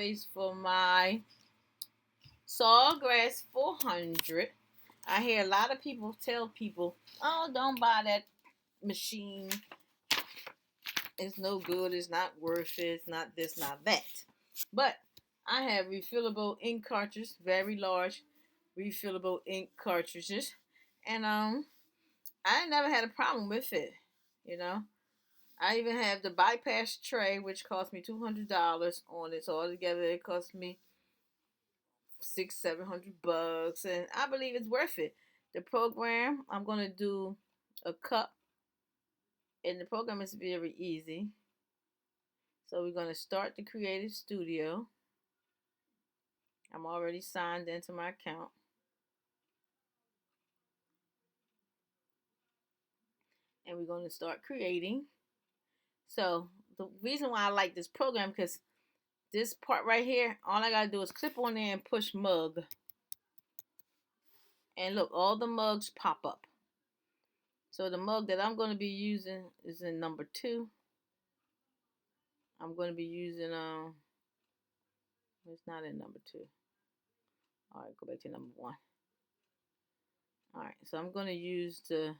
space for my Sawgrass 400. I hear a lot of people tell people, oh, don't buy that machine. It's no good. It's not worth it. It's not this, not that. But I have refillable ink cartridges, very large refillable ink cartridges. And I never had a problem with it. You know, I even have the bypass tray, which cost me $200 on it. So altogether, it cost me $600-700, and I believe it's worth it. The program, I'm gonna do a cup, and the program is very easy. So we're gonna start the Creative Studio. I'm already signed into my account. And we're going to start creating. So the reason why I like this program, because this part right here, all I got to do is clip on there and push mug. And look, all the mugs pop up. So the mug that I'm going to be using is in number 2. I'm going to be using, it's not in number 2. All right, go back to number 1. All right, so I'm going to use the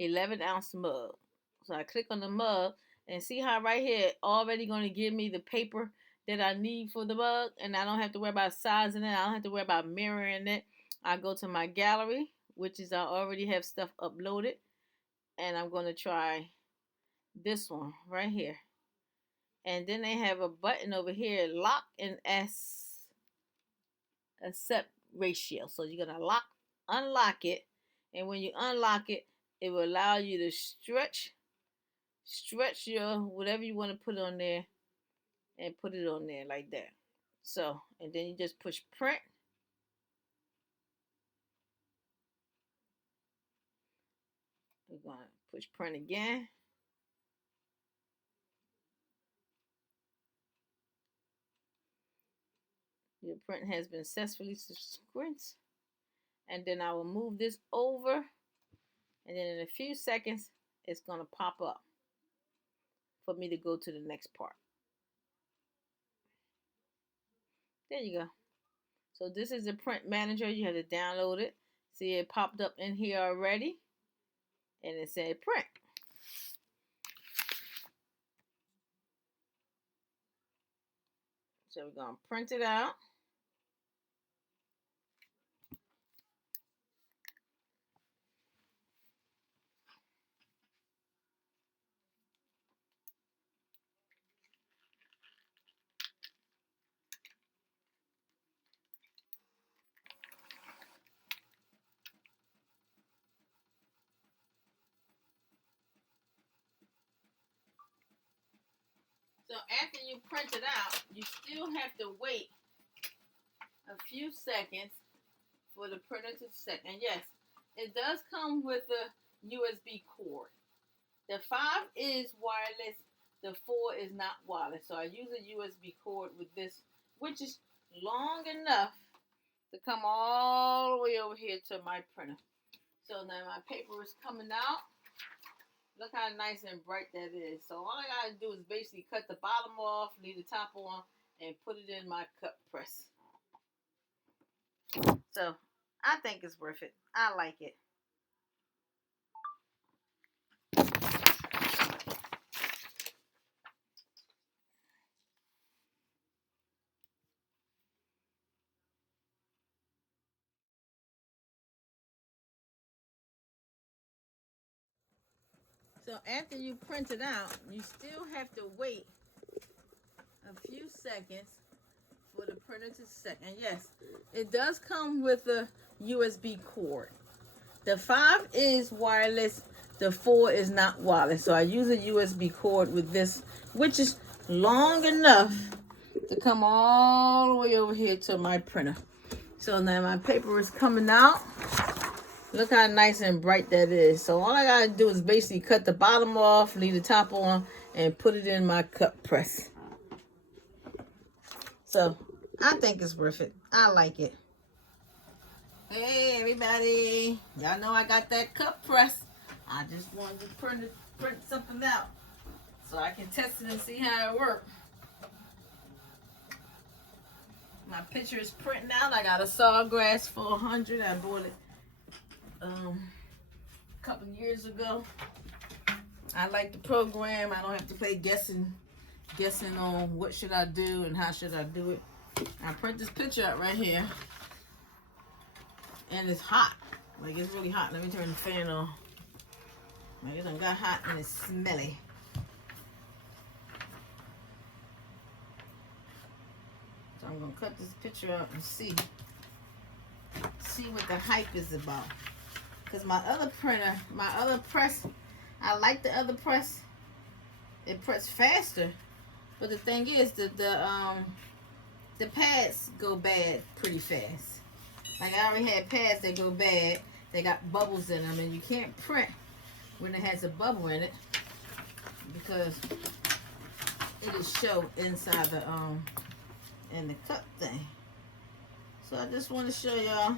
11-ounce mug. So I click on the mug and see how right here already going to give me the paper that I need for the mug, and I don't have to worry about sizing it. I don't have to worry about mirroring it. I go to my gallery, which is I already have stuff uploaded, and I'm going to try this one right here. And then they have a button over here, lock and accept ratio. So you're going to unlock it, and when you unlock it, it will allow you to stretch your whatever you want to put on there, and put it on there like that. So, and then you just push print. We're going to push print again. Your print has been successfully sequenced. And then I will move this over, and then in a few seconds it's going to pop up for me to go to the next part. There you go. So this is the print manager. You have to download it. See, it popped up in here already, and it said print. So we're going to print it out. So after you print it out, you still have to wait a few seconds for the printer to set. And yes, it does come with a USB cord. The 5 is wireless, the 4 is not wireless. So I use a USB cord with this, which is long enough to come all the way over here to my printer. So now my paper is coming out. Look how nice and bright that is. So all I gotta do is basically cut the bottom off, leave the top on, and put it in my cut press. So I think it's worth it. I like it. So after you print it out, you still have to wait a few seconds for the printer to set. And yes, it does come with a USB cord. The 5 is wireless, the 4 is not wireless. So I use a USB cord with this, which is long enough to come all the way over here to my printer. So now my paper is coming out. Look how nice and bright that is. So all I gotta do is basically cut the bottom off, leave the top on, and put it in my cut press. So I think it's worth it. I like it. Hey everybody, y'all know I got that cut press. I just wanted to print something out so I can test it and see how it works. My picture is printing out. I got a Sawgrass 400. I bought it a couple years ago. I like the program. I don't have to play guessing on what should I do and how should I do it. I print this picture out right here, and it's hot. Like, it's really hot. Let me turn the fan on. Like, it done got hot and it's smelly. So I'm gonna cut this picture out and see what the hype is about. Cause my other printer, my other press, I like the other press. It presses faster, but the thing is that the pads go bad pretty fast. Like, I already had pads that go bad. They got bubbles in them, and you can't print when it has a bubble in it because it'll show inside the in the cut thing. So I just want to show y'all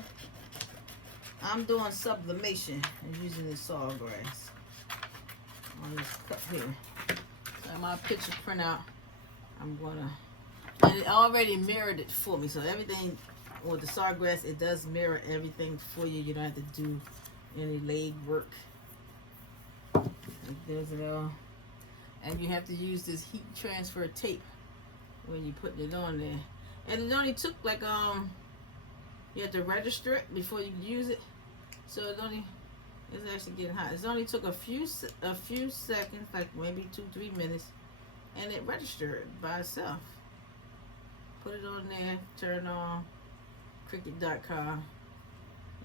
I'm doing sublimation and using the Sawgrass on this cup here. So my picture printout, I'm gonna, and it already mirrored it for me. So everything with the Sawgrass, it does mirror everything for you. You don't have to do any leg work. It does it all. And you have to use this heat transfer tape when you put it on there. And it only took like you have to register it before you use it. So it's actually getting hot. It only took a few seconds, like maybe 2-3 minutes, and it registered by itself. Put it on there, turn on Cricut.com,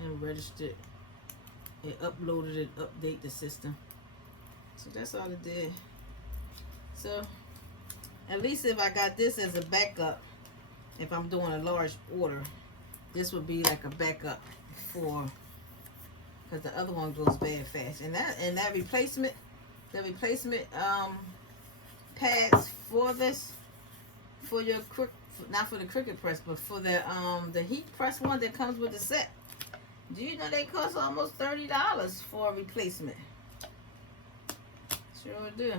and registered. It uploaded it, update the system. So that's all it did. So at least if I got this as a backup, if I'm doing a large order, this would be like a backup for, because the other one goes bad fast. And that replacement, the replacement pads for this, for your not for the Cricut press, but for the heat press one that comes with the set. Do you know they cost almost $30 for a replacement? Sure do.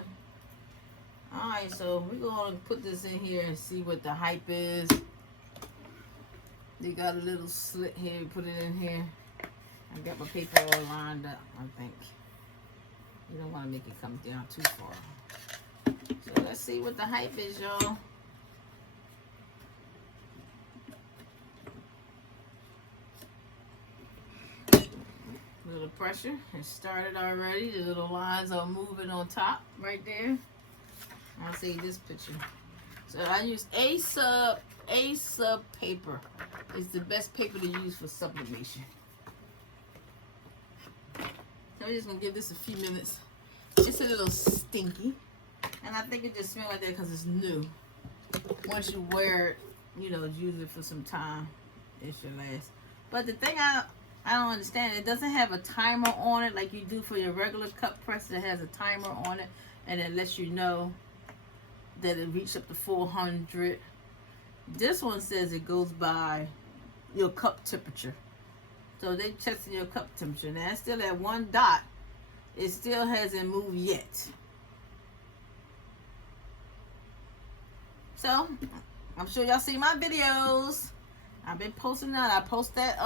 Alright, so we're going to put this in here and see what the hype is. They got a little slit here. Put it in here. I got my paper all lined up, I think. You don't want to make it come down too far. So let's see what the hype is, y'all. Little pressure. It started already. The little lines are moving on top right there. I'll see this picture. So I use A sub paper. It's the best paper to use for sublimation. So we're just gonna give this a few minutes. It's a little stinky, and I think it just smells like that because it's new. Once you wear it, you know, use it for some time, it should last. But the thing I don't understand, it doesn't have a timer on it like you do for your regular cup press. It has a timer on it, and it lets you know that it reached up to 400. This one says it goes by your cup temperature. So they testing your cup temperature. Now it's still at 1 dot. It still hasn't moved yet. So I'm sure y'all see my videos. I've been posting that. I posted that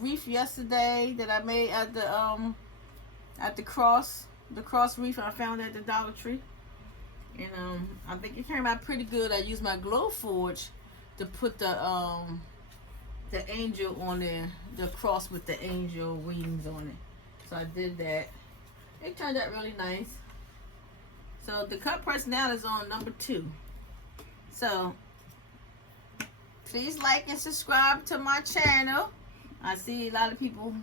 wreath yesterday that I made at the cross wreath I found at the Dollar Tree. And I think it came out pretty good. I used my glow forge to put the angel on there, the cross with the angel wings on it. So I did that. It turned out really nice. So the cut press now is on number 2. So please like and subscribe to my channel. I see a lot of people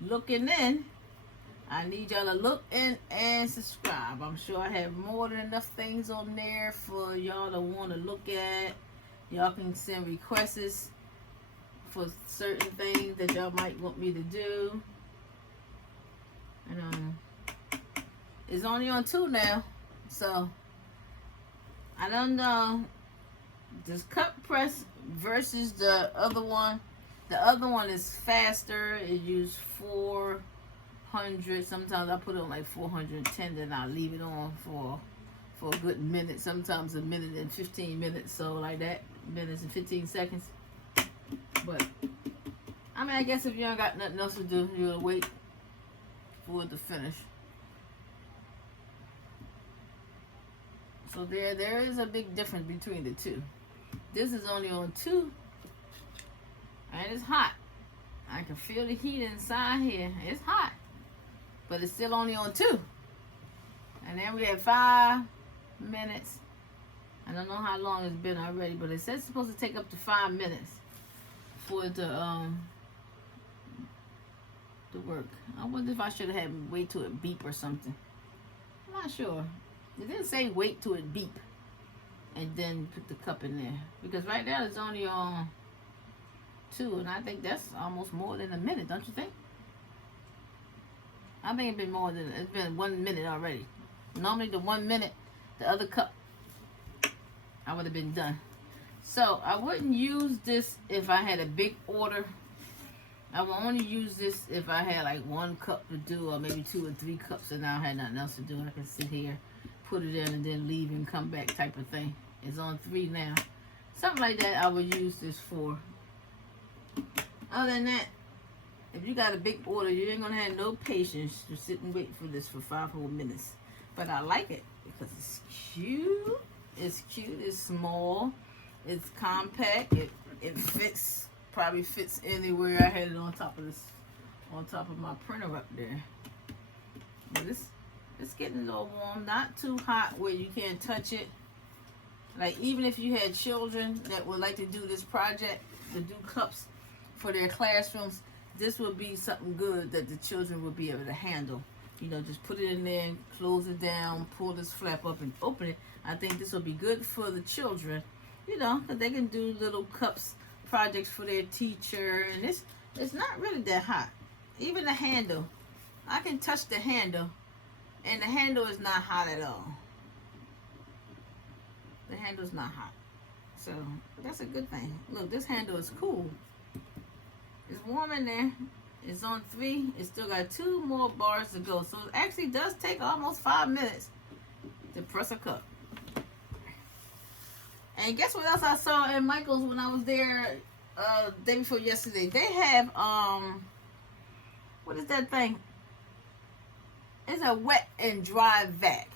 looking in. I need y'all to look in and subscribe. I'm sure I have more than enough things on there for y'all to want to look at. Y'all can send requests for certain things that y'all might want me to do. And it's only on 2 now, so I don't know. This cup press versus the other one. The other one is faster. It uses 400. Sometimes I put it on like 410, then I leave it on for for a good minute, sometimes a minute and 15 minutes, so like that, minutes and 15 seconds. But I mean, I guess if you ain't got nothing else to do, you'll wait for it to finish. So there is a big difference between the two. This is only on 2, and it's hot. I can feel the heat inside here. It's hot, but it's still only on 2. And then we have 5 minutes. I don't know how long it's been already, but it says it's supposed to take up to 5 minutes for it to work. I wonder if I should have had wait till it beep or something. I'm not sure. It didn't say wait till it beep and then put the cup in there, because right now it's only on 2, and I think that's almost more than a minute, don't you think? I think it's been 1 minute already. Normally the 1 minute, the other cup, I would have been done. So I wouldn't use this if I had a big order. I would only use this if I had like 1 cup to do, or maybe 2 or 3 cups, and I had nothing else to do. I can sit here, put it in, and then leave and come back type of thing. It's on 3 now. Something like that I would use this for. Other than that, if you got a big order, you ain't gonna have no patience to sit and wait for this for 5 whole minutes. But I like it because it's cute. It's cute. It's small. It's compact. It fits. Probably fits anywhere. I had it on top of my printer up there. But it's getting a little warm. Not too hot where you can't touch it. Like, even if you had children that would like to do this project, to do cups for their classrooms, this would be something good that the children would be able to handle. You know, just put it in there, close it down, pull this flap up and open it. I think this will be good for the children, you know, because they can do little cups projects for their teacher. And it's not really that hot. Even the handle, I can touch the handle, and the handle is not hot at all. The handle's not hot. So that's a good thing. Look, this handle is cool. It's warm in there. It's on 3. It's still got 2 more bars to go. So it actually does take almost 5 minutes to press a cup. And guess what else I saw in Michael's when I was there day before yesterday? They have what is that thing? It's a wet and dry vac.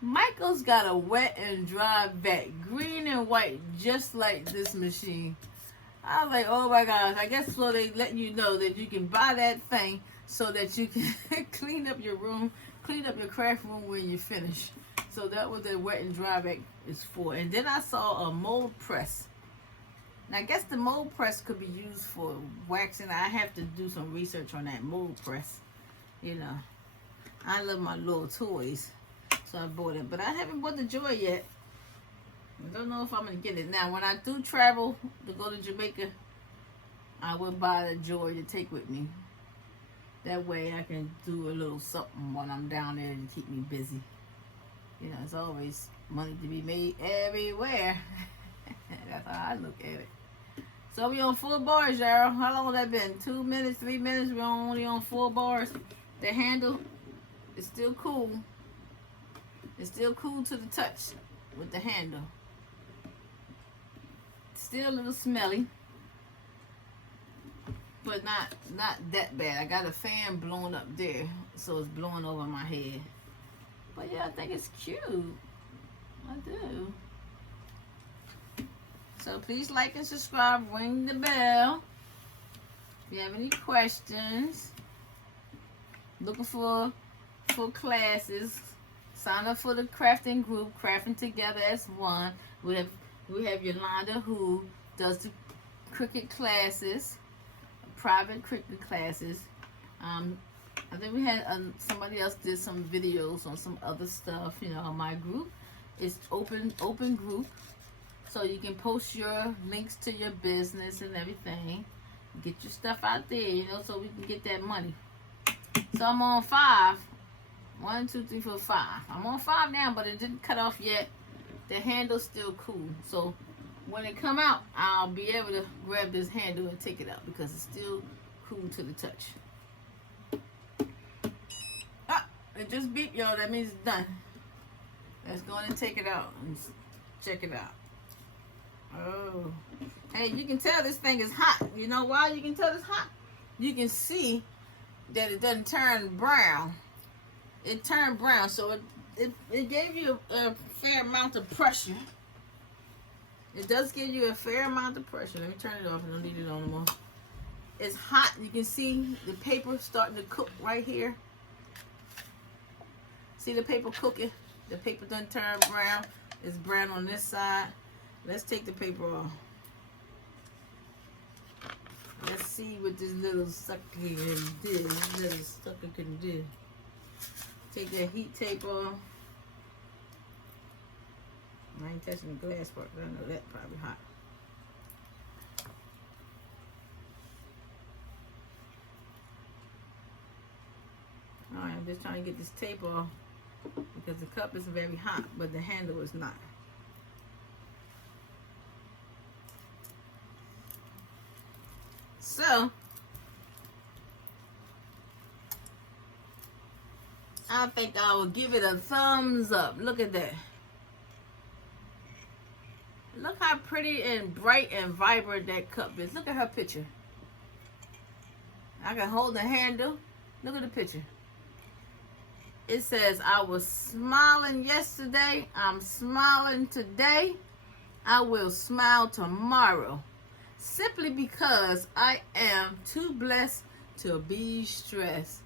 Michael's got a wet and dry vac, green and white, just like this machine. I was like, oh my gosh, I guess so they let you know that you can buy that thing so that you can clean up your room, clean up your craft room when you finish. So that was the wet and dry vac is for. And then I saw a mold press. Now I guess the mold press could be used for waxing. I have to do some research on that mold press. You know, I love my little toys. So I bought it, but I haven't bought the Joy yet. I don't know if I'm going to get it. Now, when I do travel to go to Jamaica, I will buy the Joy to take with me. That way I can do a little something when I'm down there to keep me busy. You know, there's always money to be made everywhere. That's how I look at it. So we on 4 bars, y'all. How long has that been? 2 minutes, 3 minutes? We're only on 4 bars. The handle is still cool. It's still cool to the touch with the handle. Still a little smelly, but not that bad. I got a fan blowing up there, so it's blowing over my head. But yeah, I think it's cute. I do. So please like and subscribe. Ring the bell. If you have any questions, looking for classes, sign up for the crafting group, Crafting Together as One. We have Yolanda, who does the Cricut classes, private Cricut classes. I think we had somebody else did some videos on some other stuff. You know, my group is open group, so you can post your links to your business and everything. Get your stuff out there, you know, so we can get that money. So I'm on 5. 1, 2, 3, 4, 5. I'm on 5 now, but it didn't cut off yet. The handle's still cool. So when it come out, I'll be able to grab this handle and take it out because it's still cool to the touch. Ah, it just beeped, y'all. That means it's done. Let's go and take it out and check it out. Oh, hey, you can tell this thing is hot. You know why you can tell it's hot? You can see that it doesn't turn brown. It turned brown, so it gave you a fair amount of pressure. It does give you a fair amount of pressure. Let me turn it off. I don't need it on anymore. It's hot. You can see the paper starting to cook right here. See the paper cooking? The paper doesn't turn brown. It's brown on this side. Let's take the paper off. Let's see what this little sucker can do. This little sucker can do. Take that heat tape off. I ain't touching the glass part, but I know that's probably hot. Alright, I'm just trying to get this tape off because the cup is very hot, but the handle is not. So, I think I will give it a thumbs up. Look at that. Look how pretty and bright and vibrant that cup is. Look at her picture. I can hold the handle. Look at the picture. It says, I was smiling yesterday. I'm smiling today. I will smile tomorrow. Simply because I am too blessed to be stressed.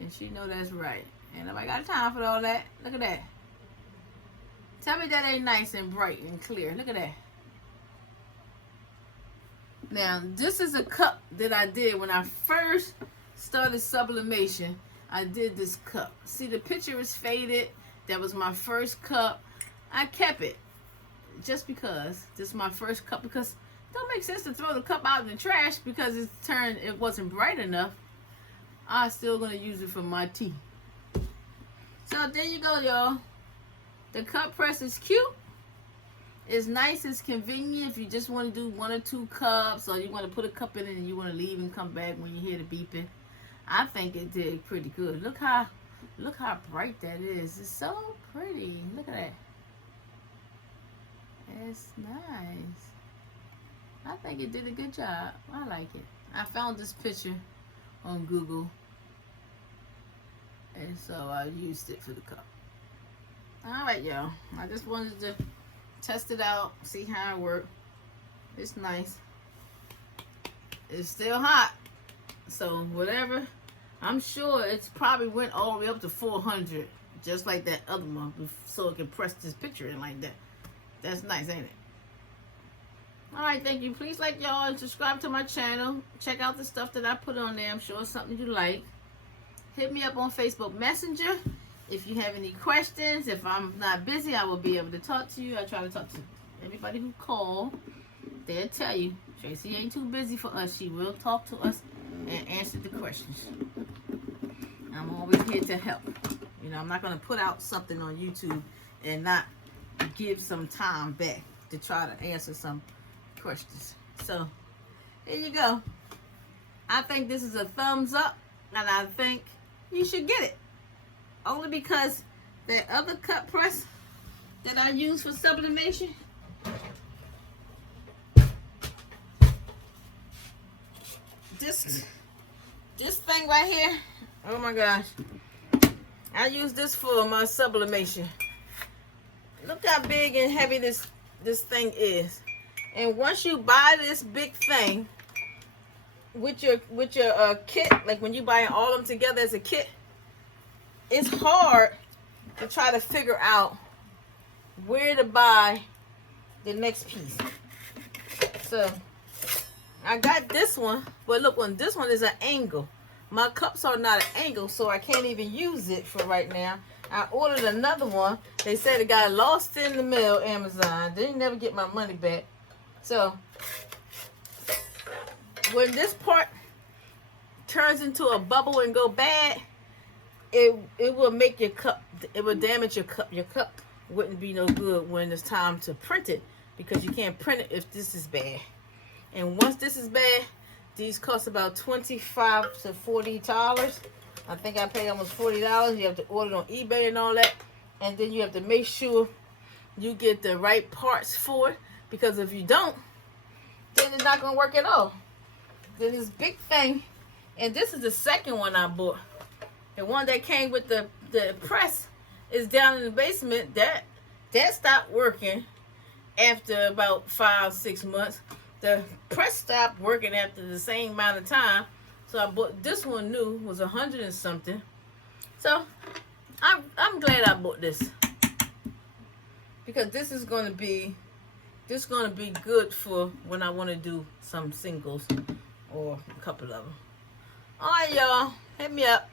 And she know that's right. And nobody got time for all that. Look at that. Tell me that ain't nice and bright and clear. Look at that. Now, this is a cup that I did when I first started sublimation. I did this cup. See, the picture is faded. That was my first cup. I kept it just because this is my first cup. Because it don't make sense to throw the cup out in the trash because it wasn't bright enough. I'm still going to use it for my tea. So there you go, y'all. The cup press is cute. It's nice. It's convenient if you just want to do 1 or 2 cups, or you want to put a cup in it and you want to leave and come back when you hear the beeping. I think it did pretty good. Look how bright that is. It's so pretty. Look at that. It's nice. I think it did a good job. I like it. I found this picture on Google, and so I used it for the cup. Alright, y'all. I just wanted to test it out, see how it worked. It's nice. It's still hot. So whatever. I'm sure it's probably went all the way up to 400, just like that other one, so it can press this picture in like that. That's nice, ain't it? Alright, thank you. Please like y'all and subscribe to my channel. Check out the stuff that I put on there. I'm sure it's something you like. Hit me up on Facebook Messenger. If you have any questions, if I'm not busy, I will be able to talk to you. I try to talk to everybody who call. They'll tell you, Tracy ain't too busy for us. She will talk to us and answer the questions. I'm always here to help. You know, I'm not going to put out something on YouTube and not give some time back to try to answer some questions. So, here you go. I think this is a thumbs up, and I think you should get it. Only because that other cut press that I use for sublimation, this thing right here, oh my gosh, I use this for my sublimation. Look how big and heavy this thing is. And once you buy this big thing with your kit, like when you buy all of them together as a kit, it's hard to try to figure out where to buy the next piece. So I got this one, but look, when this one is an angle, my cups are not an angle, so I can't even use it for right now. I ordered another one. They said it got lost in the mail, Amazon. They didn't never get my money back. So when this part turns into a bubble and go bad, it will make your cup, it will damage your cup. Your cup wouldn't be no good when it's time to print it, because you can't print it if this is bad. And once this is bad, these cost about $25 to $40. I think I paid almost $40. You have to order it on eBay and all that. And then you have to make sure you get the right parts for it, because if you don't, then it's not gonna work at all. Then this big thing, and this is the second one I bought. The one that came with the press is down in the basement. That stopped working after about 5-6 months. The press stopped working after the same amount of time. So I bought this one new, was 100 and something. So I'm glad I bought this, because this is gonna be good for when I want to do some singles or a couple of them. All right, y'all, hit me up.